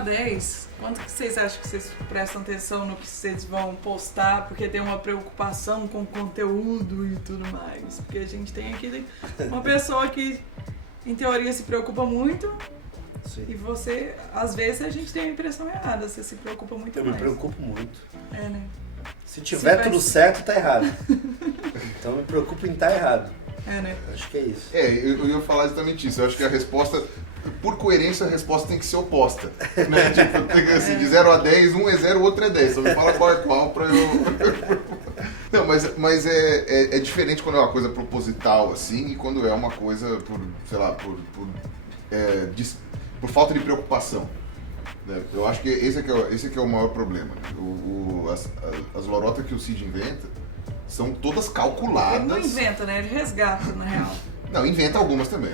a 10, quanto que vocês acham que vocês prestam atenção no que vocês vão postar, porque tem uma preocupação com o conteúdo e tudo mais? Porque a gente tem aqui uma pessoa que, em teoria, se preocupa muito. Sim. E você, às vezes, a gente tem a impressão errada, você se preocupa muito mais. Eu me preocupo muito. É, né? Se tiver tudo certo, tá errado. Então eu me preocupo em estar errado. É, né? Acho que é isso. Eu ia falar exatamente isso. Eu acho que a resposta, por coerência, a resposta tem que ser oposta. Né? Tipo, tem que, assim, de 0 a 10, um é 0, o outro é 10. Só me fala qual é qual pra eu... Não, mas é diferente quando é uma coisa proposital, assim, e quando é uma coisa por, sei lá, por falta de preocupação. Né? Eu acho que esse é que é o maior problema. Né? As lorotas que o Cid inventa são todas calculadas. Ele não inventa, né? Ele resgata, na real. Não, inventa algumas também.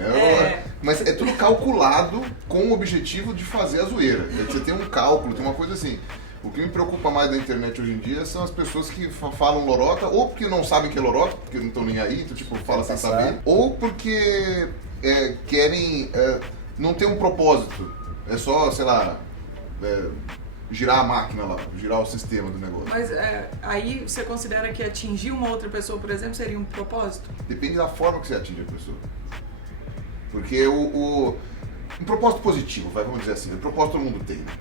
Mas é tudo calculado com o objetivo de fazer a zoeira. Você tem um cálculo, tem uma coisa assim. O que me preocupa mais da internet hoje em dia são as pessoas que falam lorota, ou porque não sabem que é lorota, porque não estão nem aí, então tipo, fala sem saber, ou porque querem não ter um propósito. É só, sei lá, girar a máquina lá, girar o sistema do negócio. Mas aí você considera que atingir uma outra pessoa, por exemplo, seria um propósito? Depende da forma que você atinge a pessoa. Porque um propósito positivo, vamos dizer assim, o propósito todo mundo tem, né?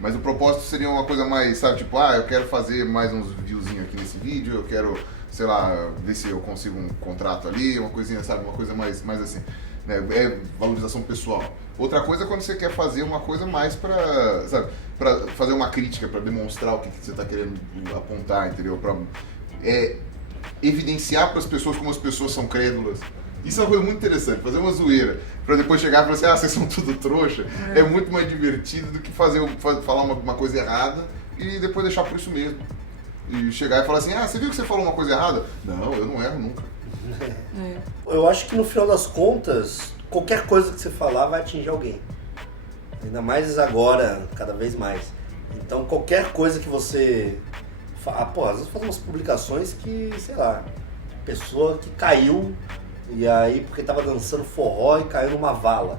Mas o propósito seria uma coisa mais, sabe, tipo, eu quero fazer mais uns viewzinhos aqui nesse vídeo, eu quero, sei lá, ver se eu consigo um contrato ali, uma coisinha, sabe, uma coisa mais assim, né? É valorização pessoal. Outra coisa é quando você quer fazer uma coisa mais pra fazer uma crítica, pra demonstrar o que você tá querendo apontar, entendeu? Pra evidenciar para as pessoas como as pessoas são crédulas. Isso é uma coisa muito interessante, fazer uma zoeira, pra depois chegar e falar assim, vocês são tudo trouxa, é muito mais divertido do que falar uma coisa errada e depois deixar por isso mesmo. E chegar e falar assim, você viu que você falou uma coisa errada? Não, eu não erro nunca. Eu acho que no final das contas, qualquer coisa que você falar vai atingir alguém. Ainda mais agora, cada vez mais. Então qualquer coisa que você... às vezes faz umas publicações que, sei lá, pessoa que caiu... E aí, porque tava dançando forró e caiu numa vala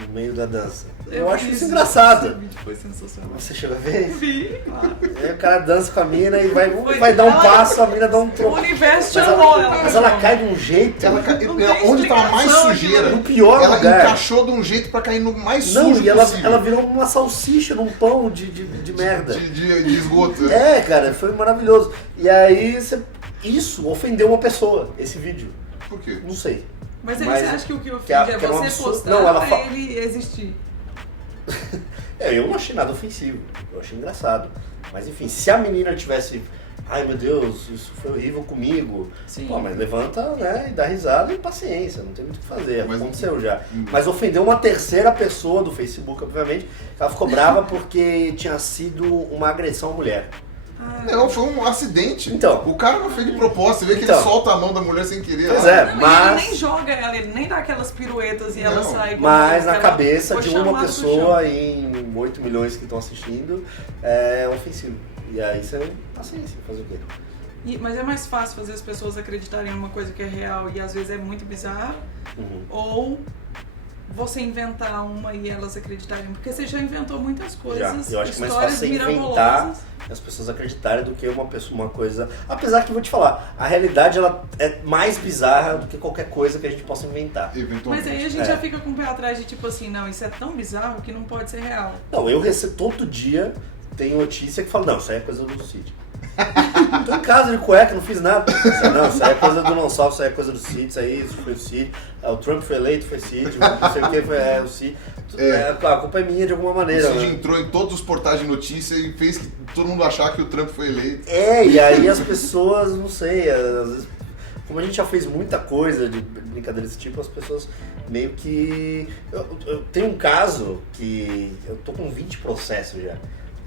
no meio da dança. Eu acho isso engraçado. Esse vídeo foi sensacional. Você chegou a ver? Vi, claro. Aí o cara dança com a mina e vai dar um passo, a mina dá um O troco. universo chamou ela. Mas ela cai de um jeito. Onde tava mais sujeira, no pior ela lugar. encaixou de um jeito pra cair no mais sujo Não, e ela possível. virou uma salsicha num pão de merda. De esgoto. Cara, foi maravilhoso. E aí, isso ofendeu uma pessoa, esse vídeo. Por quê? Não sei. Mas aí você acha que o que ofende é você postar ou ele existir? Eu não achei nada ofensivo, eu achei engraçado. Mas enfim, se a menina tivesse, ai meu Deus, isso foi horrível comigo, Sim. Mas levanta, né, e dá risada e paciência, não tem muito o que fazer, Mas aconteceu já. Mas ofendeu uma terceira pessoa do Facebook, obviamente, ela ficou brava porque tinha sido uma agressão à mulher. Não, foi um acidente. Então. O cara não fez de propósito, você vê que ele solta a mão da mulher sem querer. Pois lá. mas... Ele nem joga ela, ele nem dá aquelas piruetas e ela sai... Mas na cabeça foi de uma chamada do pessoa em 8 milhões que estão assistindo, é ofensivo. E aí você, paciência, fazer o quê? Mas é mais fácil fazer as pessoas acreditarem em uma coisa que é real e às vezes é muito bizarra, ou você inventar uma e elas acreditarem, porque você já inventou muitas coisas, Eu acho que é mais histórias fácil inventar mirabolosas. e as pessoas acreditarem do que uma coisa... Apesar que, vou te falar, a realidade ela é mais bizarra do que qualquer coisa que a gente possa inventar. Mas aí a gente já fica com o pé atrás de tipo assim, não, isso é tão bizarro que não pode ser real. Não, eu recebo todo dia, tem notícia que fala, não, isso aí é coisa do Cid. Tô em casa de cueca, não fiz nada. Não, isso aí é coisa do Não Salvo, isso aí é coisa do Cid, isso foi o Cid. O Trump foi eleito, foi Cid, não sei o que, foi o Cid. A culpa é minha de alguma maneira. O Cid entrou em todos os portais de notícia e fez que todo mundo achar que o Trump foi eleito. E aí as pessoas, não sei, às vezes, como a gente já fez muita coisa de brincadeira desse tipo, as pessoas meio que... Eu tenho um caso que eu tô com 20 processos já.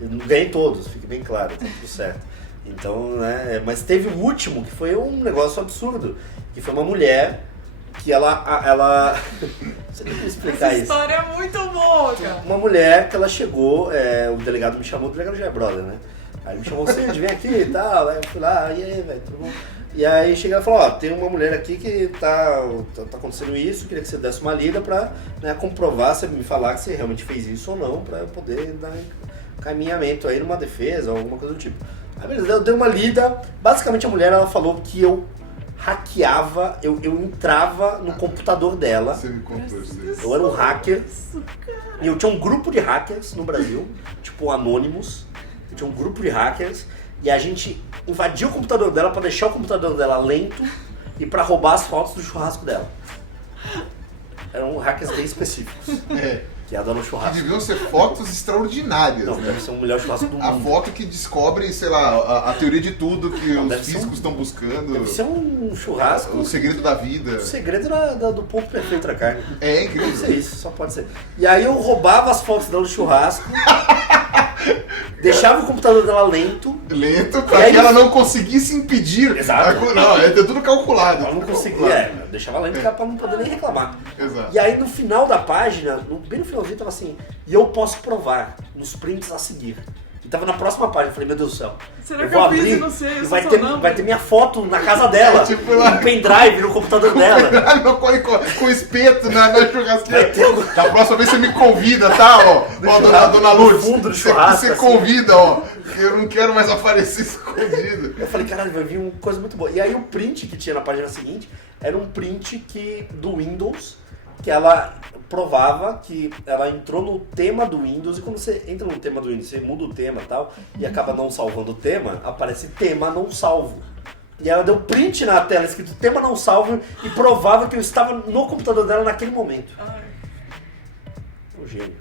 Eu não ganhei todos, fique bem claro, tá tudo certo. Então, né, mas teve o último que foi um negócio absurdo, que foi uma mulher que ela não sei como explicar Essa isso. história é muito boa, cara. Uma mulher que ela chegou, o delegado me chamou, o delegado já é brother, né? Aí ele me chamou, Cid, vem aqui e tal. Aí eu fui lá, e aí, velho, tudo bom? E aí cheguei e falou, ó, tem uma mulher aqui que tá acontecendo isso, queria que você desse uma lida pra, né, comprovar, você me falar que você realmente fez isso ou não, pra eu poder dar encaminhamento aí numa defesa ou alguma coisa do tipo. Aí beleza, eu dei uma lida, basicamente a mulher, ela falou que eu hackeava, eu entrava no computador dela. Você me contou isso aí. Eu era um hacker e eu tinha um grupo de hackers no Brasil, tipo Anonymous. Eu tinha um grupo de hackers e a gente invadia o computador dela pra deixar o computador dela lento e pra roubar as fotos do churrasco dela. Eram hackers bem específicos, que ia dar no Que churrasco. deviam ser fotos extraordinárias, Não, né? deve ser o melhor churrasco do mundo. A foto que descobre, sei lá, a teoria de tudo que Não, os deve ser físicos estão buscando. Deve ser um churrasco. O segredo da vida. O segredo do ponto perfeito da carne. É Deve incrível. ser isso, só pode ser. E aí eu roubava as fotos dela do churrasco, deixava o computador dela lento. Lento E pra aí que ela não conseguisse impedir. Exato. Não, é tudo calculado. Ela não tudo conseguia, calculado. eu deixava lento pra não poder nem reclamar. Exato. E aí no final da página, bem no finalzinho, tava assim, e eu posso provar nos prints a seguir. E tava na próxima página, eu falei, meu Deus do céu. Será que vou eu fiz abrir e não sei? Eu e sou vai sonâmbula. ter minha foto na casa dela, Tipo lá- um pendrive no computador dela. Com espeto na churrasqueira. Vai ter algum- Da próxima vez você me convida, tá? Ó, dona no Lourdes. fundo do você churrasco, você assim. convida, ó. Que eu não quero mais aparecer escondido. Eu falei, caralho, vai vir uma coisa muito boa. E aí o print que tinha na página seguinte era um print do Windows, que ela provava que ela entrou no tema do Windows, e quando você entra no tema do Windows, você muda o tema e tal, e acaba não salvando o tema, aparece tema não salvo. E ela deu print na tela escrito tema não salvo e provava que eu estava no computador dela naquele momento. Ai. Um gênio.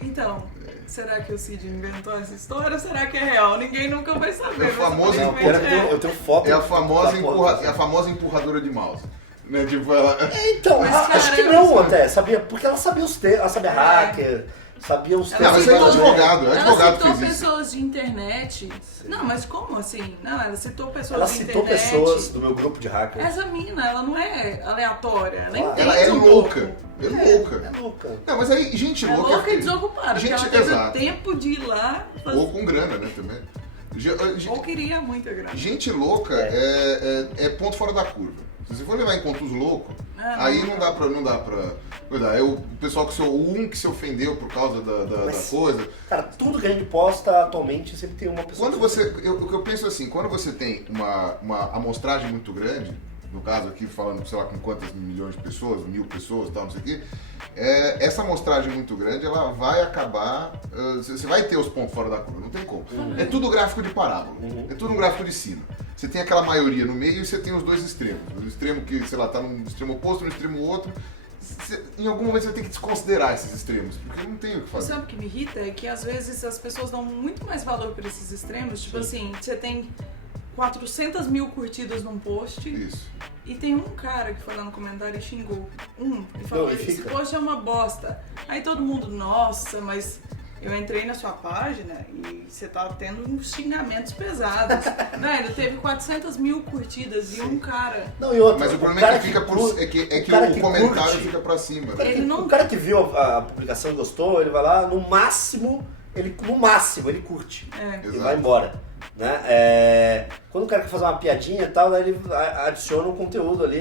Então, será que o Cid inventou essa história ou será que é real? Ninguém nunca vai saber. É o famoso- mas Não, pior é que aparentemente eu tenho foto. É a famosa, da foto. é a famosa empurradora de mouse. Né? Tipo, ela... Então, Mas, acho que cara, não até, sabia? Porque ela sabia os termos, ela sabia hacker, sabia os Ela Não, mas isso aí é citou- advogado. Ela Advogado citou fez isso. pessoas de internet. Não, mas como assim? Não, ela citou pessoas Ela de citou internet. pessoas do meu grupo de hackers. Essa mina, ela não é aleatória. Ela Claro. entende Ela é um louca. pouco. É louca. É louca. Não, mas aí, gente É louca. louca e desocupada. Gente, porque ela teve exato. tempo de ir lá fazer. Ou com grana, né, também. Ou queria muita grana. Gente louca é ponto fora da curva. Se você for levar em conta os loucos, aí não dá pra cuidar. O pessoal que se ofendeu por causa da Mas- coisa. Cara, tudo que a gente posta atualmente sempre tem uma pessoa. Quando você. O que eu penso assim, quando você tem uma amostragem muito grande, no caso aqui falando, sei lá, com quantas milhões de pessoas, 1000 pessoas e tal, não sei o quê, essa amostragem muito grande, ela vai acabar. Você vai ter os pontos fora da curva, não tem como. É tudo gráfico de parábola, é tudo um gráfico de sino. Você tem aquela maioria no meio e você tem os dois extremos. O extremo que, sei lá, tá num extremo oposto, no extremo outro. Em algum momento você vai ter que desconsiderar esses extremos, porque não tem o que fazer. Sabe o que me irrita? É que às vezes as pessoas dão muito mais valor para esses extremos. Tipo assim, você tem 400 mil curtidas num post Isso. e tem um cara que foi lá no comentário e xingou. E falou, Não, e esse fica. post é uma bosta. Aí todo mundo, nossa, mas eu entrei na sua página e você tá tendo uns xingamentos pesados. Velho, teve 400 mil curtidas e um cara. Não, e outra, Mas o problema cara é que fica cur- é que cara o que comentário curte- fica pra cima. o cara Ele que- não- O cara que viu a publicação e gostou, ele vai lá, no máximo ele curte. É. E vai embora. Né? Quando o cara quer fazer uma piadinha e tal, daí ele adiciona um conteúdo ali,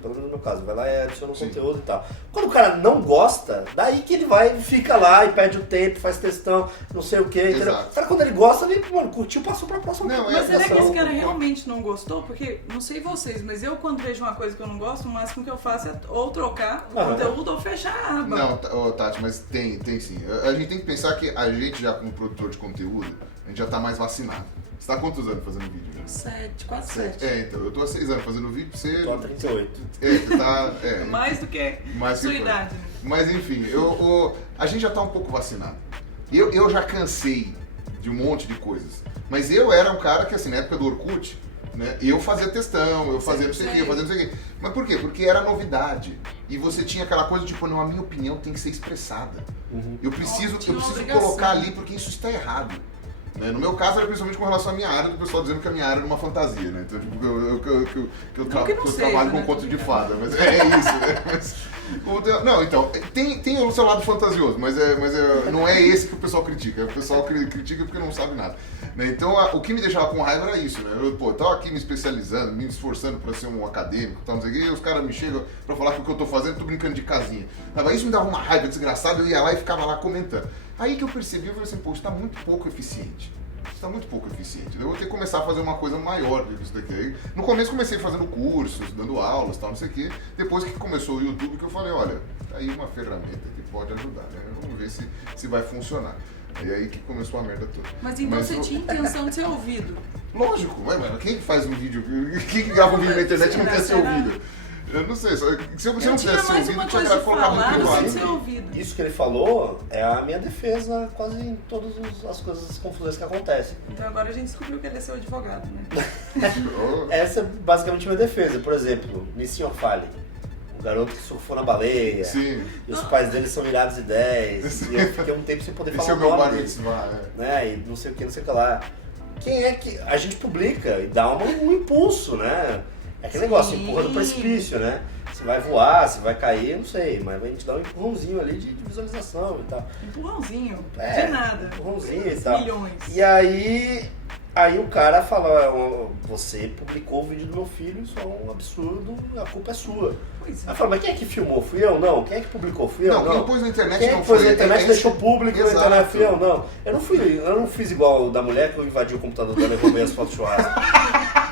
pelo menos no meu caso, vai lá e adiciona um Sim. conteúdo e tal. Quando o cara não gosta, daí que ele vai, fica lá e perde o tempo, faz textão, não sei o que, entendeu? Exato. O cara quando ele gosta, ele, mano, curtiu, passou pra próxima Não, Mas será que publicação. esse cara realmente não gostou? Porque, não sei vocês, mas eu quando vejo uma coisa que eu não gosto, o máximo que eu faço é ou trocar o Aham. conteúdo ou fechar a aba. Não, Tati, mas tem sim. A gente tem que pensar que a gente já como produtor de conteúdo, a gente já tá mais vacinado. Você tá há quantos anos fazendo vídeo já? 7, quase 7. Então, eu tô há 6 anos fazendo vídeo, você... Tô a 38. Você tá... Mais do que Mais sua que foi. idade. Né? Mas enfim, a gente já tá um pouco vacinado. Eu já cansei de um monte de coisas. Mas eu era um cara que, assim, na época do Orkut, né, eu fazia textão, eu fazia não sei o quê, eu fazia não sei o quê. Mas por quê? Porque era novidade. E você tinha aquela coisa, tipo, não, a minha opinião tem que ser expressada. Eu preciso Tinha uma obrigação. colocar ali porque isso está errado. Né? No meu caso era principalmente com relação à minha área, do pessoal dizendo que a minha área era uma fantasia, né? Então, tipo, eu trabalho com conto de fada, mas é isso, né? Não, então, tem o seu lado fantasioso, mas não é esse que o pessoal critica. O pessoal critica porque não sabe nada. Né? Então, o que me deixava com raiva era isso, né? Eu tava aqui me especializando, me esforçando para ser um acadêmico, tal, não sei o quê, e os caras me chegam para falar que o que eu tô fazendo, eu tô brincando de casinha. Isso me dava uma raiva desgraçada, eu ia lá e ficava lá comentando. Aí que eu percebi, eu falei assim, pô, isso tá muito pouco eficiente. Isso tá muito pouco eficiente. Eu vou ter que começar a fazer uma coisa maior do que isso daqui. Aí, no começo comecei fazendo cursos, dando aulas, tal, não sei o quê. Depois que começou o YouTube, que eu falei, olha, tá aí uma ferramenta que pode ajudar, né? Vamos ver se vai funcionar. E aí que começou a merda toda. Mas então você tinha intenção de ser ouvido? Lógico, mas quem que faz um vídeo, quem que grava um vídeo na internet não quer ser ouvido? Eu não sei, se eu não tivesse ouvido, tinha que colocar muito privado. Isso que ele falou é a minha defesa quase em todas as coisas, as confusões que acontecem. Então agora a gente descobriu que ele é seu advogado, né? Essa é basicamente a minha defesa. Por exemplo, Nissinho Fale, o garoto que surfou na baleia. Sim. E os pais dele são irados e 10. E eu fiquei um tempo sem poder falar o nome dele. Né? E não sei o que, não sei o que lá. Quem é que a gente publica e dá um impulso, né? É aquele negócio, empurra do precipício, né? Você vai voar, você vai cair, não sei, mas a gente dá um empurrãozinho ali de visualização e tal. Empurrãozinho? De nada. Empurrãozinho e tal. Milhões. E aí o cara fala, você publicou o vídeo do meu filho, isso é um absurdo, a culpa é sua. Pois é. Aí fala, mas quem é que filmou? Fui eu? Não. Quem é que publicou? Fui eu? Não. Quem pôs na internet quem não foi. Quem pôs foi. na internet deixou público na internet? Fui eu? Não. Eu não fiz igual o da mulher que eu invadi o computador dela e roubei as fotos do churrasco.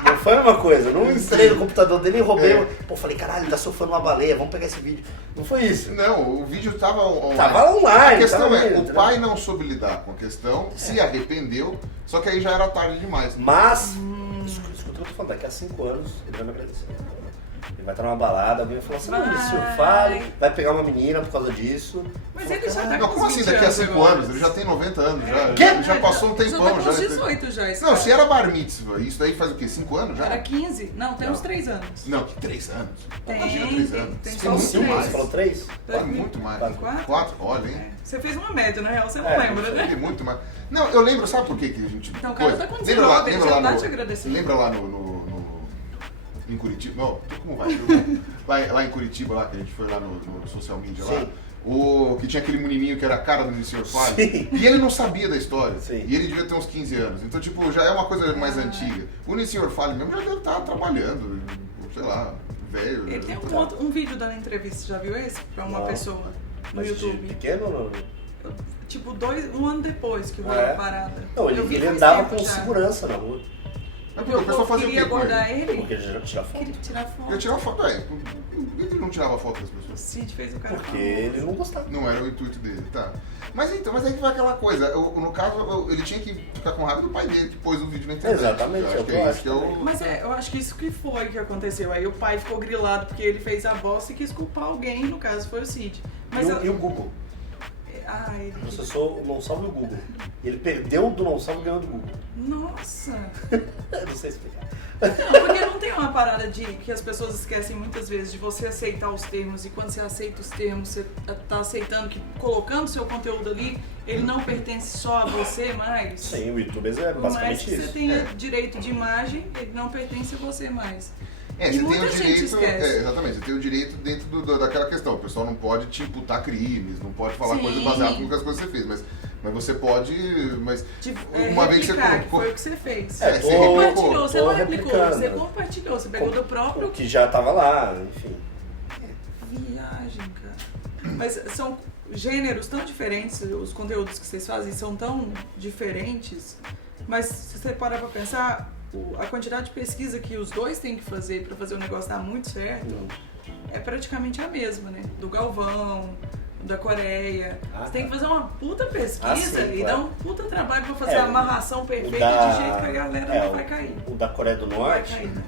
Não foi a mesma coisa, não entrei no computador dele e roubei. Pô, falei, caralho, ele tá surfando uma baleia, vamos pegar esse vídeo. Não foi isso. Não, o vídeo tava online. Tava online. A questão o pai não soube lidar com a questão, se arrependeu, só que aí já era tarde demais. Mas, escuta o que eu tô falando, daqui a 5 anos ele vai me agradecer. Ele vai estar numa balada, alguém vai falar assim, não, Nissinho Fale, vai pegar uma menina por causa disso. Mas ele já tá Não, com como assim daqui a 5 anos? Ele já tem 90 anos, já passou um tempão. Já tá com 18 já. Não, se era bar mitzvah, isso daí faz o quê? 5 anos já? Era 15. Não, tem uns 3 anos. Não, que 3 anos? Imagina 3 anos. Tem Isso só é uns muito 3. mais. Você falou 3? Muito mais. 4? 4? Olha, hein? Você fez uma média, na real, você não lembra, né? Muito mais. Não, eu lembro, sabe por que a gente... Então o cara tá com 19, ele já tá te agradecendo. Lembra lá em Curitiba? Não, como vai? Lá em Curitiba, lá que a gente foi lá no social media lá. Que tinha aquele menininho que era a cara do Nissinho Fale. E ele não sabia da história. Sim. E ele devia ter uns 15 anos. Então, tipo, já é uma coisa mais antiga. O Nissinho Fale mesmo já deve estar trabalhando, sei lá, velho. Ele tem um vídeo dando entrevista, já viu esse? Pra uma pessoa no YouTube. Pequeno ou não? Tipo, 1 ano depois que rolou a parada. Não, ele andava com segurança na rua. Porque o pessoal queria abordar ele. Porque ele já tira foto. Queria tirar foto. Eu tirava foto, ele não tirava foto das pessoas. Cid fez o cara Porque ele não gostava. Não era o intuito dele, tá. Mas aí que vai aquela coisa. No caso, ele tinha que ficar com raiva do pai dele que pôs o vídeo na internet. Exatamente, eu acho que é isso que é o... Mas eu acho que isso que foi que aconteceu. Aí o pai ficou grilado porque ele fez a bosta e quis culpar alguém, no caso foi o Cid. Mas E o Google? Ele... Não acessou o Não Salve o Google. Ele perdeu do Não Salve e ganhou do Google. Nossa! Não sei explicar. Não, porque não tem uma parada de que as pessoas esquecem muitas vezes de você aceitar os termos e quando você aceita os termos, você tá aceitando que colocando seu conteúdo ali, ele não pertence só a você mais. Sim, o YouTube é Por mais basicamente que isso. você tenha direito de imagem, ele não pertence a você mais. Você E tem muita o gente direito, esquece. exatamente, você tem o direito dentro daquela questão. O pessoal não pode te imputar crimes, não pode falar Sim. coisas baseadas nas coisas que você fez, mas você pode. Mas uma vez que você replicar, que colocou. foi o que você fez. Você Você compartilhou, replicou. você não replicou, replicando. você compartilhou, você pegou do próprio. O que já tava lá, enfim. Viagem, cara. Mas são gêneros tão diferentes, os conteúdos que vocês fazem são tão diferentes, mas se você parar pra pensar, a quantidade de pesquisa que os dois têm que fazer pra fazer o negócio dar muito certo é praticamente a mesma, né? Do Galvão, da Coreia. Você tem que fazer uma puta pesquisa e dar um puta trabalho pra fazer a amarração perfeita de jeito que a galera não vai cair. O da Coreia do Vai Norte, cair, né?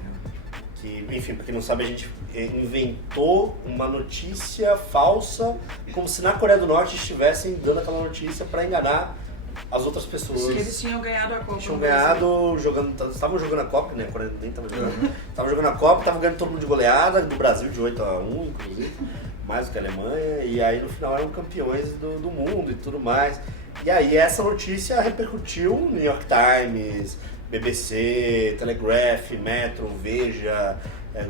que, enfim, pra quem não sabe, a gente inventou uma notícia falsa, como se na Coreia do Norte estivessem dando aquela notícia pra enganar as outras pessoas. Que eles tinham ganhado a Copa. Tinham ganhado, estavam jogando a Copa, né? A Coreia nem tava jogando. Estavam jogando a Copa, estavam ganhando todo mundo de goleada, do Brasil de 8-1, inclusive, mais do que a Alemanha, e aí no final eram campeões do mundo e tudo mais. E aí essa notícia repercutiu no New York Times, BBC, Telegraph, Metro, Veja,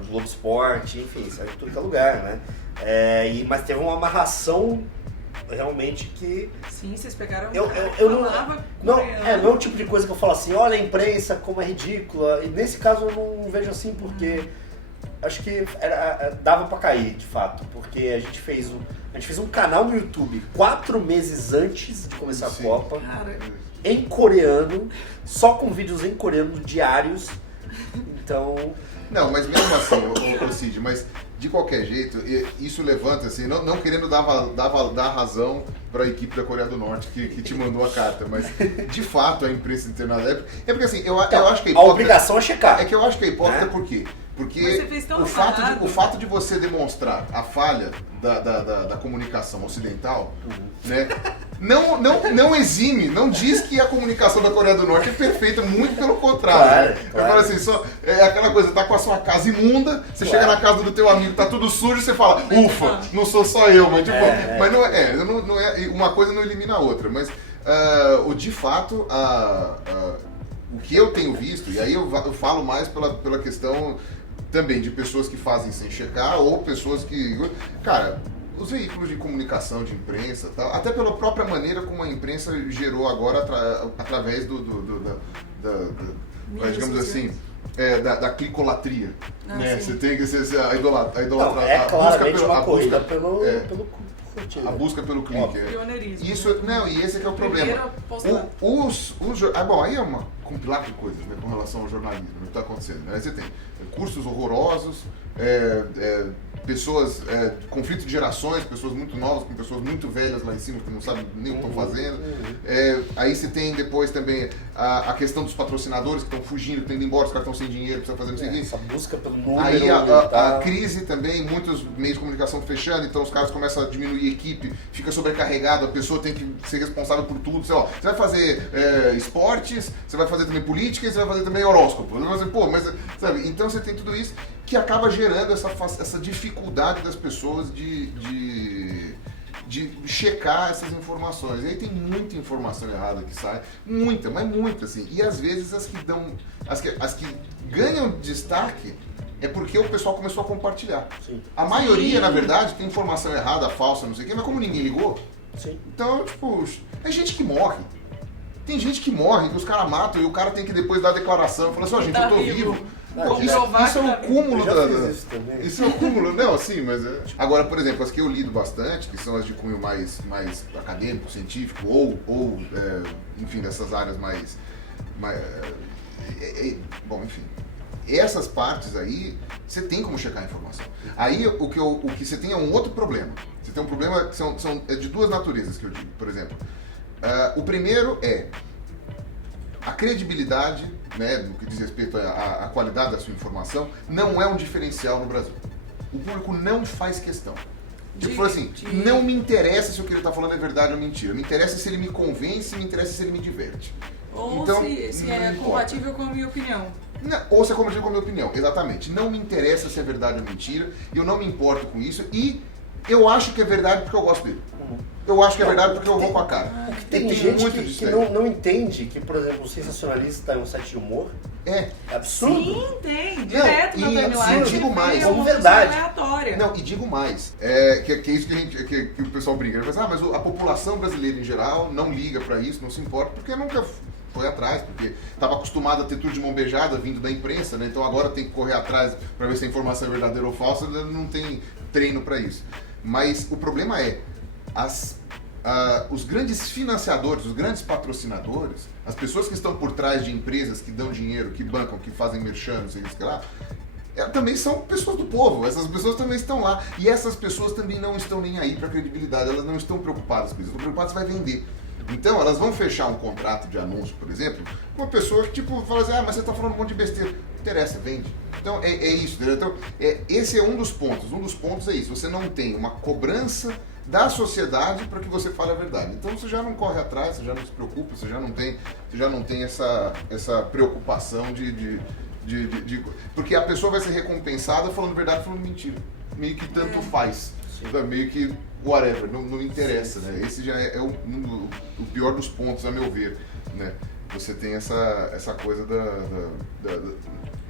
Globo Esporte, enfim, saiu em tudo que é lugar, né? Mas teve uma amarração realmente que... Sim, vocês pegaram eu não é o tipo de coisa que eu falo assim, olha a imprensa como é ridícula, e nesse caso eu não vejo assim porque acho que dava pra cair, de fato, porque a gente fez um canal no YouTube 4 meses antes de começar a Copa, em coreano, só com vídeos em coreano diários, então... Não, mas mesmo assim, Cid, mas de qualquer jeito, isso levanta, assim, não querendo dar razão para a equipe da Coreia do Norte que te mandou a carta, mas de fato a imprensa internacional... É porque assim, eu acho que a obrigação é checar. É que eu acho que a hipócrita por quê? Porque o fato de você demonstrar a falha da comunicação ocidental, né, não exime, não diz que a comunicação da Coreia do Norte é perfeita, muito pelo contrário. Claro. Eu falo assim, é aquela coisa, tá com a sua casa imunda, você chega na casa do teu amigo, tá tudo sujo, você fala, ufa, não sou só eu, mas tipo, mas não é, uma coisa não elimina a outra, mas de fato, o que eu tenho visto, e aí eu falo mais pela questão também de pessoas que fazem sem checar ou pessoas que... Cara, os veículos de comunicação, de imprensa, tal, até pela própria maneira como a imprensa gerou agora através digamos assim, da clicolatria. Né? Você tem que ser a idolatrar. É claramente uma corrida pelo a busca pelo clique. Pioneirismo. E esse é que é o problema. Bom, aí é uma compilada de coisas, né, com relação ao jornalismo, o que está acontecendo. Né? Você tem cursos horrorosos, pessoas, conflito de gerações, pessoas muito novas com pessoas muito velhas lá em cima que não sabem nem o que estão fazendo. Aí você tem depois também a questão dos patrocinadores que estão fugindo, que estão indo embora, os caras estão sem dinheiro, precisam fazer não sei o quê. Essa busca pelo número. Aí a crise também, muitos meios de comunicação fechando, então os caras começam a diminuir a equipe, fica sobrecarregado, a pessoa tem que ser responsável por tudo. Você vai fazer esportes, você vai fazer também política e você vai fazer também horóscopo. Você vai fazer, sabe? Então você tem tudo isso que acaba gerando essa dificuldade das pessoas de checar essas informações. E aí tem muita informação errada que sai, muita, mas muita, assim. E às vezes as que ganham destaque é porque o pessoal começou a compartilhar. Sim. A maioria, na verdade, tem informação errada, falsa, não sei o quê, mas como ninguém ligou, sim. Então, tipo, é gente que morre. Tem gente que morre, que os caras matam e o cara tem que depois dar a declaração e falar assim, gente, eu tô vivo. Isso é o cúmulo Isso é o cúmulo, não, sim, mas... Agora, por exemplo, as que eu lido bastante, que são as de cunho mais acadêmico, científico, ou enfim, dessas áreas mais bom, enfim. Essas partes aí, você tem como checar a informação. Aí, o que você tem é um outro problema. Você tem um problema que são de duas naturezas, que eu digo, por exemplo. O primeiro é a credibilidade, né, no que diz respeito à qualidade da sua informação, não é um diferencial no Brasil. O público não faz questão. Tipo assim, não me interessa se o que ele está falando é verdade ou mentira. Me interessa se ele me convence, me interessa se ele me diverte. Ou então, se é compatível com a minha opinião. Ou se é compatível com a minha opinião, exatamente. Não me interessa se é verdade ou mentira, eu não me importo com isso e eu acho que é verdade porque eu gosto dele. Eu acho que é verdade porque eu vou com a cara. Tem gente que não entende que, por exemplo, o sensacionalista é um site de humor. É absurdo. Sim, tem. Direto na timeline. E digo mais. Como verdade. Aleatória. Não, e digo mais. Que é isso que o pessoal briga. Ele fala, mas a população brasileira em geral não liga pra isso, não se importa, porque nunca foi atrás, porque estava acostumado a ter tudo de mão beijada vindo da imprensa, né? Então agora tem que correr atrás pra ver se a informação é verdadeira ou falsa, não tem treino pra isso. Mas o problema é os grandes financiadores, os grandes patrocinadores, as pessoas que estão por trás de empresas que dão dinheiro, que bancam, que fazem merchan, não sei o que lá, também são pessoas do povo, essas pessoas também estão lá. E essas pessoas também não estão nem aí para credibilidade, elas não estão preocupadas com isso, estão preocupadas se vai vender. Então elas vão fechar um contrato de anúncio, por exemplo, com uma pessoa que tipo fala assim, mas você está falando um monte de besteira. Não interessa, vende. Então é isso, entendeu? Então, esse é um dos pontos. Um dos pontos é isso, você não tem uma cobrança da sociedade para que você fale a verdade. Então você já não corre atrás, você já não se preocupa, você já não tem essa preocupação de porque a pessoa vai ser recompensada falando verdade, falando mentira. Meio que tanto faz. Meio que whatever, não interessa, né? Esse já é o pior dos pontos, a meu ver, né? Você tem essa coisa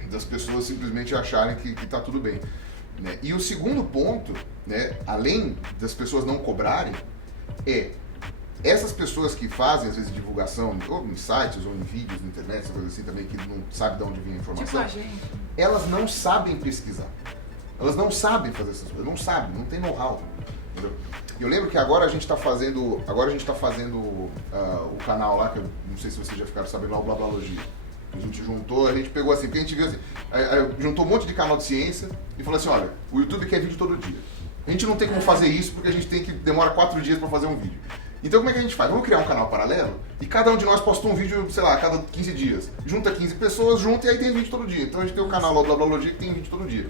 das pessoas simplesmente acharem que tá tudo bem, né? E o segundo ponto, né, além das pessoas não cobrarem, essas pessoas que fazem, às vezes, divulgação, ou em sites, ou em vídeos na internet, essa coisa assim também, que não sabe de onde vem a informação, Tipo a gente. elas não sabem pesquisar. Elas não sabem fazer essas coisas, não sabem, não tem know-how. Entendeu? Eu lembro que agora a gente está fazendo, o canal lá, que eu não sei se vocês já ficaram sabendo lá, o Blablalogia. A gente juntou, a gente pegou assim, porque a gente viu assim, juntou um monte de canal de ciência e falou assim, olha, o YouTube quer vídeo todo dia. A gente não tem como fazer isso porque a gente demora 4 dias para fazer um vídeo. Então como é que a gente faz? Vamos criar um canal paralelo e cada um de nós posta um vídeo, sei lá, a cada 15 dias. Junta 15 pessoas, junta e aí tem vídeo todo dia. Então a gente tem o canal lá do Blablalogia que tem vídeo todo dia.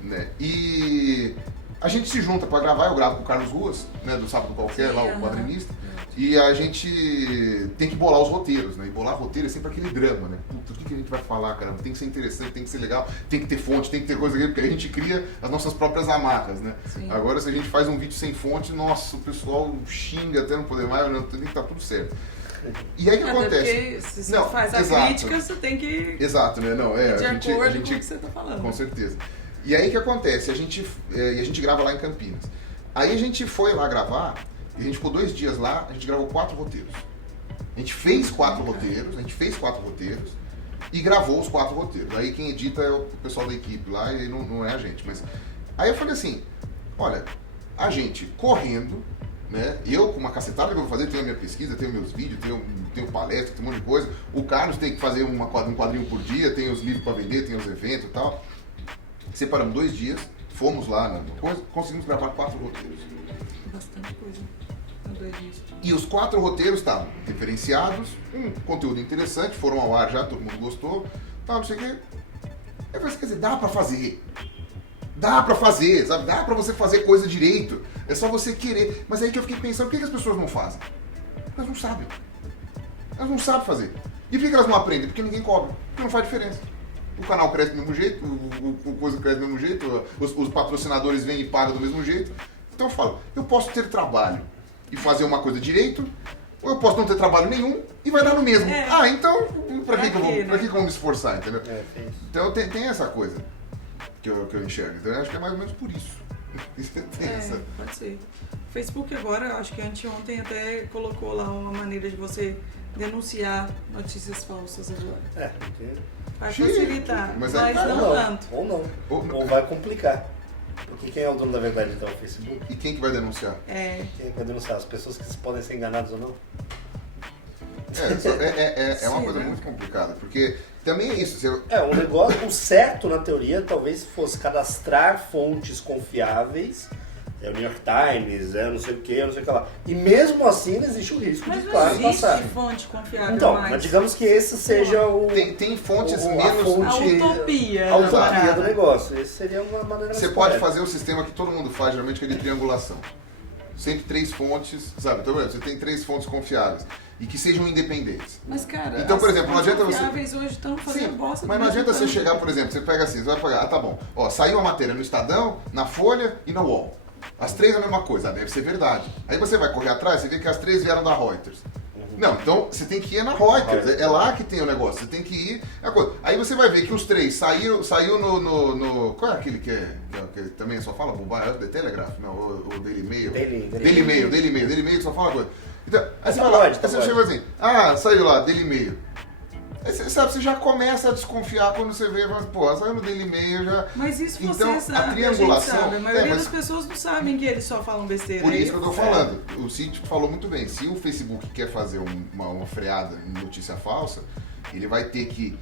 Né? E a gente se junta para gravar, eu gravo com o Carlos Ruas, né, do Sábado Qualquer, lá o quadrinista, e a gente tem que bolar os roteiros, né? E bolar roteiro é sempre aquele drama, né? Puta, o que a gente vai falar, cara? Tem que ser interessante, tem que ser legal, tem que ter fonte, tem que ter coisa aqui, porque a gente cria as nossas próprias amarras, né? Sim. Agora, se a gente faz um vídeo sem fonte, nossa, o pessoal xinga até não poder mais, tem que estar tudo certo. E aí o que acontece? Porque se você faz a crítica, você tem que... Exato, né? Não, de acordo com o que você está falando. Com certeza. E aí o que acontece? A gente grava lá em Campinas. Aí a gente foi lá gravar, e a gente ficou 2 dias lá, a gente gravou 4 roteiros. A gente fez 4 roteiros e gravou os 4 roteiros. Aí quem edita é o pessoal da equipe lá e não é a gente. Mas aí eu falei assim, olha, a gente correndo, né? Eu com uma cacetada que eu vou fazer, tenho a minha pesquisa, tenho meus vídeos, tenho palestra, tem um monte de coisa. O Carlos tem que fazer um quadrinho por dia, tem os livros para vender, tem os eventos e tal. Separamos 2 dias, fomos lá na coisa, conseguimos gravar 4 roteiros. Bastante coisa. 2 dias. E os 4 roteiros estavam diferenciados, um conteúdo interessante, foram ao ar já, todo mundo gostou, tal, não sei o quê. Eu falei, quer dizer, dá pra fazer. Dá pra fazer, sabe? Dá pra você fazer coisa direito. É só você querer. Mas aí que eu fiquei pensando, por que as pessoas não fazem? Elas não sabem. Elas não sabem fazer. E por que elas não aprendem? Porque ninguém cobra. Porque não faz diferença. O canal cresce do mesmo jeito, o coisa cresce do mesmo jeito, os patrocinadores vêm e pagam do mesmo jeito. Então eu falo, eu posso ter trabalho e fazer uma coisa direito, ou eu posso não ter trabalho nenhum e vai dar no mesmo. Então, pra que eu vou me esforçar, entendeu? Então tem essa coisa que eu enxergo. Então eu acho que é mais ou menos por isso. Pode ser. O Facebook agora, acho que anteontem até colocou lá uma maneira de você denunciar notícias falsas agora. Vai facilitar, mas não tanto. Ou não. Ou vai complicar. Porque quem é o dono da verdade então? O Facebook? E quem que vai denunciar? Quem vai denunciar? As pessoas que podem ser enganadas ou não? É uma coisa muito complicada, porque também é isso. Um negócio, o certo na teoria talvez fosse cadastrar fontes confiáveis, o New York Times, não sei o que lá. E mesmo assim existe o risco de passar. Mas não existe fonte confiável então, mais. Mas digamos que esse seja o... Tem fontes menos... A utopia do negócio. Esse seria uma maneira... Você pode fazer o sistema que todo mundo faz, geralmente, que é de triangulação. Sempre 3 fontes, sabe? Então, você tem 3 fontes confiáveis. E que sejam independentes. Mas, cara, Então, então, por exemplo, não adianta você... confiáveis hoje estão fazendo bosta. Mas não adianta você chegar, por exemplo, você pega assim, você vai pagar, tá bom. Ó, saiu a matéria no Estadão, na Folha e na UOL. As 3 é a mesma coisa, deve ser verdade. Aí você vai correr atrás, você vê que as 3 vieram da Reuters. Não, então você tem que ir na Reuters, é lá que tem o negócio, você tem que ir... Aí você vai ver que os 3 saiu no qual é aquele que também só fala bobagem? The Telegraph? Não, o Daily Mail. Daily Mail que só fala coisa. Então, aí você vai lá, você chega assim, saiu lá, Daily Mail. Aí você já começa a desconfiar quando você vê, mas, saiu no Daily Mail já... Mas isso então, você sabe, a triangulação, a gente sabe. A maioria das pessoas não sabem que eles só falam besteira. Por isso que eu tô falando. O Cid falou muito bem. Se o Facebook quer fazer uma freada em notícia falsa, ele vai ter que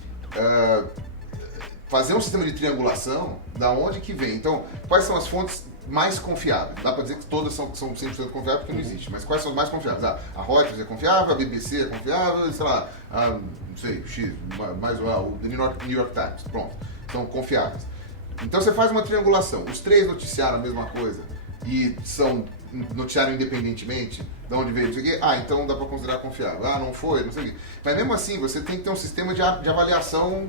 fazer um sistema de triangulação da onde que vem. Então, quais são as fontes mais confiáveis? Dá pra dizer que todas são 100% confiáveis porque não existe. Mas quais são as mais confiáveis? A Reuters é confiável, a BBC é confiável, sei lá, não sei, o New York Times, pronto, são confiáveis. Então você faz uma triangulação, os 3 noticiaram a mesma coisa e noticiaram independentemente, de onde veio, não sei o quê, então dá pra considerar confiável. Não foi, não sei o quê. Mas mesmo assim, você tem que ter um sistema de avaliação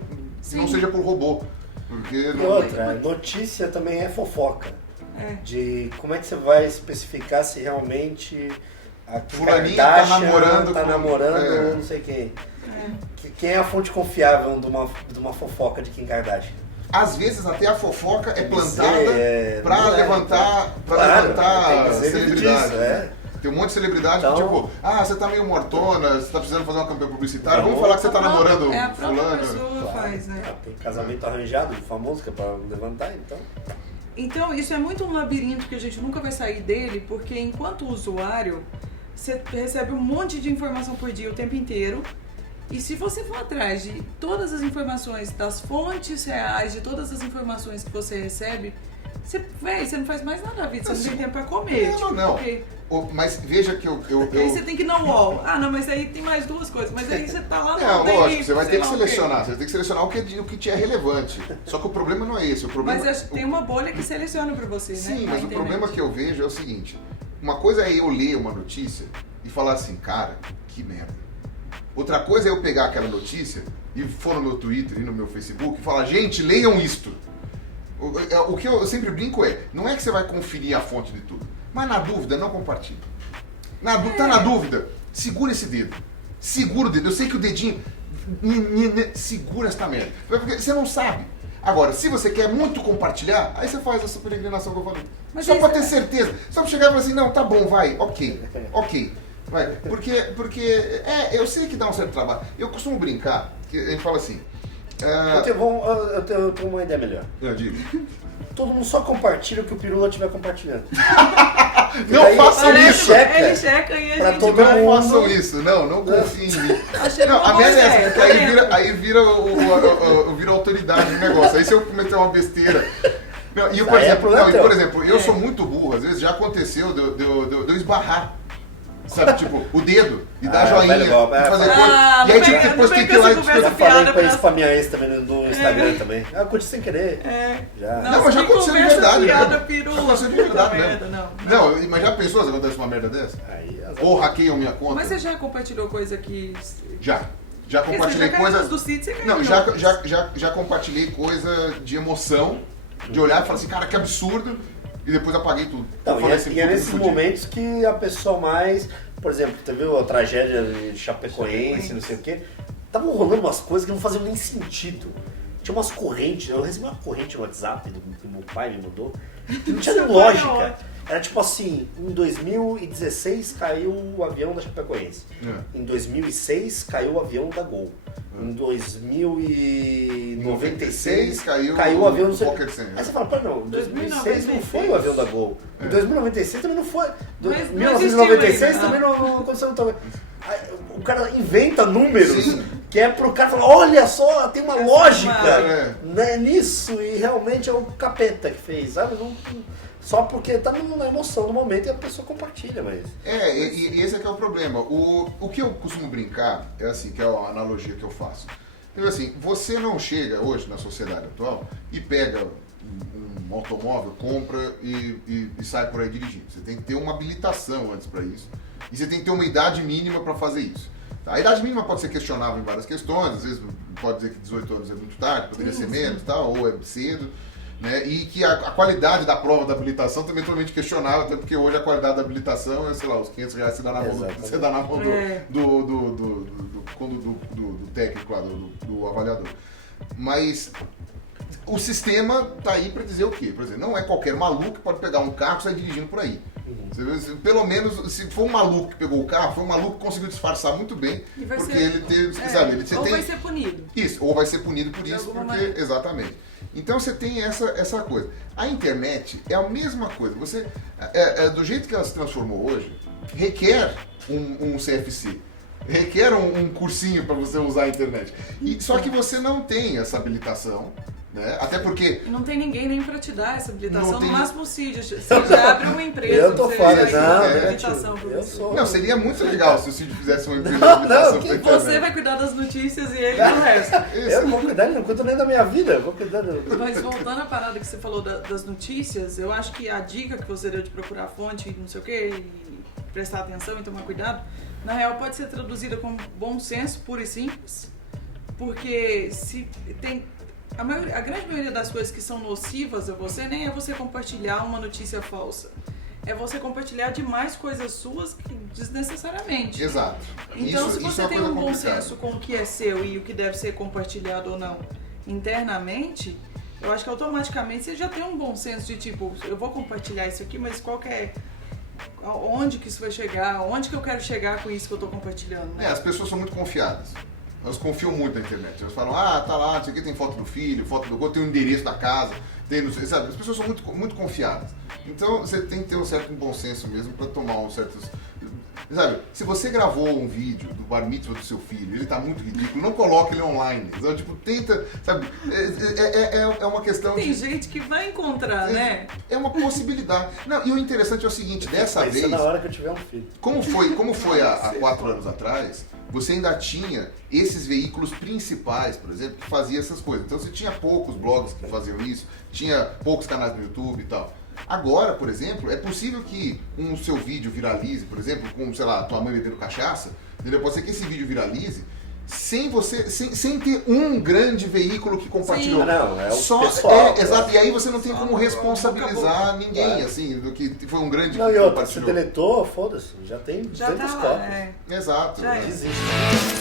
que não seja por robô. Porque outra, notícia também é fofoca. de como é que você vai especificar se realmente a Kim Fulaninha Kardashian tá namorando ou não sei quem. Quem é a fonte confiável de uma fofoca de Kim Kardashian? Às vezes até a fofoca é plantada pra levantar celebridade. Disso, Tem um monte de celebridade então, que tipo, você tá meio mortona, você tá precisando fazer uma campanha publicitária, vamos falar que você tá namorando a própria fulano. pessoa faz, né? Tem casamento arranjado de famoso que é pra levantar, então. Então, isso é muito um labirinto que a gente nunca vai sair dele, porque enquanto usuário, você recebe um monte de informação por dia o tempo inteiro. E se você for atrás de todas as informações, das fontes reais, de todas as informações que você recebe, você não faz mais nada na vida, você não tem tempo pra comer. Não. Mas veja que eu... Aí você tem que ir no UOL. Não, mas aí tem mais duas coisas. Mas aí você tá lá no Não, lógico, você vai ter que selecionar. quê. Você tem que selecionar o que te é relevante. Só que o problema não é esse. O problema, Mas tem uma bolha que seleciona pra você, né? Sim, mas o problema que eu vejo é o seguinte. Uma coisa é eu ler uma notícia e falar assim, cara, que merda. Outra coisa é eu pegar aquela notícia e for no meu Twitter e no meu Facebook e falar, gente, leiam isto. O que eu sempre brinco não é que você vai conferir a fonte de tudo, mas na dúvida, não compartilhe. Tá na dúvida, segura esse dedo. Segura o dedo. Eu sei que o dedinho... Segura esta merda. Porque você não sabe. Agora, se você quer muito compartilhar, aí você faz essa peregrinação que eu falei. Mas só pra ter certeza. Só pra chegar e falar assim, não, tá bom, vai, ok. Vai. Porque eu sei que dá um certo trabalho. Eu costumo brincar, que a gente fala assim... Eu tenho uma ideia melhor. Eu digo. Todo mundo só compartilha o que o Pirula estiver compartilhando. Não façam isso! Ele checa e a gente vai. Não façam isso, não confiem em mim. Não, a merda é essa, porque aí vira autoridade no negócio. Aí se eu cometer uma besteira... Não, por exemplo, eu sou muito burro, às vezes já aconteceu de eu esbarrar. Sabe, tipo, o dedo, e dar joinha, e fazer coisa. E aí, tipo, depois tem que ir lá e discutir. Eu falei pra isso pra minha ex também no Instagram também. Aconteceu sem querer. Já. Não, mas já aconteceu de verdade. Já aconteceu de verdade mesmo. Não, mas já pensou se acontece uma merda dessa? Ou hackeiam minha conta? Mas você já compartilhou coisa que... Já compartilhei coisa... do sítio, você não, já compartilhei coisa de emoção, de olhar e falar assim, cara, que absurdo. E depois apaguei tudo. Então, e é nesses momentos que a pessoa mais... Por exemplo, tu viu a tragédia de Chapecoense, não sei o quê? Estavam rolando umas coisas que não faziam nem sentido. Tinha umas correntes, eu recebi uma corrente no WhatsApp que meu pai me mandou, que não tinha nem lógica. Era tipo assim, em 2016 caiu o avião da Chapecoense. Em 2006 caiu o avião da Gol. Em 2096 caiu o avião do Pocket Center. Aí você fala, não, em 2006 não foi o avião da Gol. Em 2096 também não foi. Em 1996 também não aconteceu. O cara inventa números que é pro cara falar, olha só, tem uma lógica nisso, e realmente é o capeta que fez, sabe? Só porque tá na emoção do momento e a pessoa compartilha, mas... E esse é que é o problema. O que eu costumo brincar é assim, que é a analogia que eu faço. Então, assim, você não chega hoje na sociedade atual e pega um automóvel, compra e sai por aí dirigindo. Você tem que ter uma habilitação antes para isso. E você tem que ter uma idade mínima para fazer isso. A idade mínima pode ser questionável em várias questões, às vezes pode dizer que 18 anos é muito tarde, poderia ser menos, ou é cedo. Né? E que a qualidade da prova da habilitação também é totalmente questionável, até porque hoje a qualidade da habilitação é, sei lá, os R$500 você dá na mão, você dá na mão do técnico lá, do avaliador. Mas o sistema tá aí para dizer o quê? Por exemplo, não é qualquer maluco que pode pegar um carro e sair dirigindo por aí. Pelo menos, se for um maluco que pegou o carro, foi um maluco que conseguiu disfarçar muito bem, porque ele teve, sabe, vai ser punido. Isso, ou vai ser punido por isso, porque, exatamente. Então você tem essa coisa. A internet é a mesma coisa. Você, do jeito que ela se transformou hoje, requer um CFC. Requer um cursinho para você usar a internet. Só que você não tem essa habilitação. Né? Até porque... Não tem ninguém nem para te dar essa habilitação, no máximo o Cid abre uma empresa. Eu tô fora, não, seria muito legal se o Cid fizesse uma empresa de habilitação pra internet. Você vai cuidar das notícias e ele do resto. Eu vou cuidar, não cuido nem da minha vida, eu vou cuidar Mas voltando à parada que você falou das notícias, eu acho que a dica que você deu de procurar a fonte e não sei o que, e prestar atenção e tomar cuidado, na real pode ser traduzida como bom senso puro e simples, porque se tem... a grande maioria das coisas que são nocivas a você nem é você compartilhar uma notícia falsa. É você compartilhar demais coisas suas desnecessariamente. Exato. Então, Isso- se isso você é uma tem coisa um bom complicada. senso com o que é seu e o que deve ser compartilhado ou não internamente, eu acho que automaticamente você já tem um bom senso de tipo, eu vou compartilhar isso aqui, mas qual que é... Onde que isso vai chegar? Onde que eu quero chegar com isso que eu tô compartilhando, né? As pessoas são muito confiadas. Elas confiam muito na internet. Elas falam, tá lá, isso aqui tem foto do filho, foto do outro, tem o endereço da casa, tem, não sei, sabe? As pessoas são muito confiadas. Então você tem que ter um certo bom senso mesmo para tomar uns certos... Sabe, se você gravou um vídeo do bar mitzvah do seu filho, ele tá muito ridículo, não coloque ele online. Então, tipo, tenta, sabe, é uma questão Tem de... gente que vai encontrar, né? É uma possibilidade. Não, e o interessante é o seguinte, dessa Isso vez... é na hora que eu tiver um filho. Como foi há 4 anos atrás, você ainda tinha esses veículos principais, por exemplo, que faziam essas coisas. Então você tinha poucos blogs que faziam isso, tinha poucos canais no YouTube e tal. Agora, por exemplo, é possível que um seu vídeo viralize, por exemplo, com, sei lá, tua mãe bebendo cachaça, entendeu? Pode ser que esse vídeo viralize sem ter um grande veículo que compartilhou. Sim. Não, é o Só, pessoal, exato, e aí você não tem Só como boca a responsabilizar boca. ninguém, Claro. assim, do que foi um grande Não, que e outra, você compartilhou. deletou, foda-se, já tem 200 Já tá lá, cópias. é. Exato. Já é. Desiste.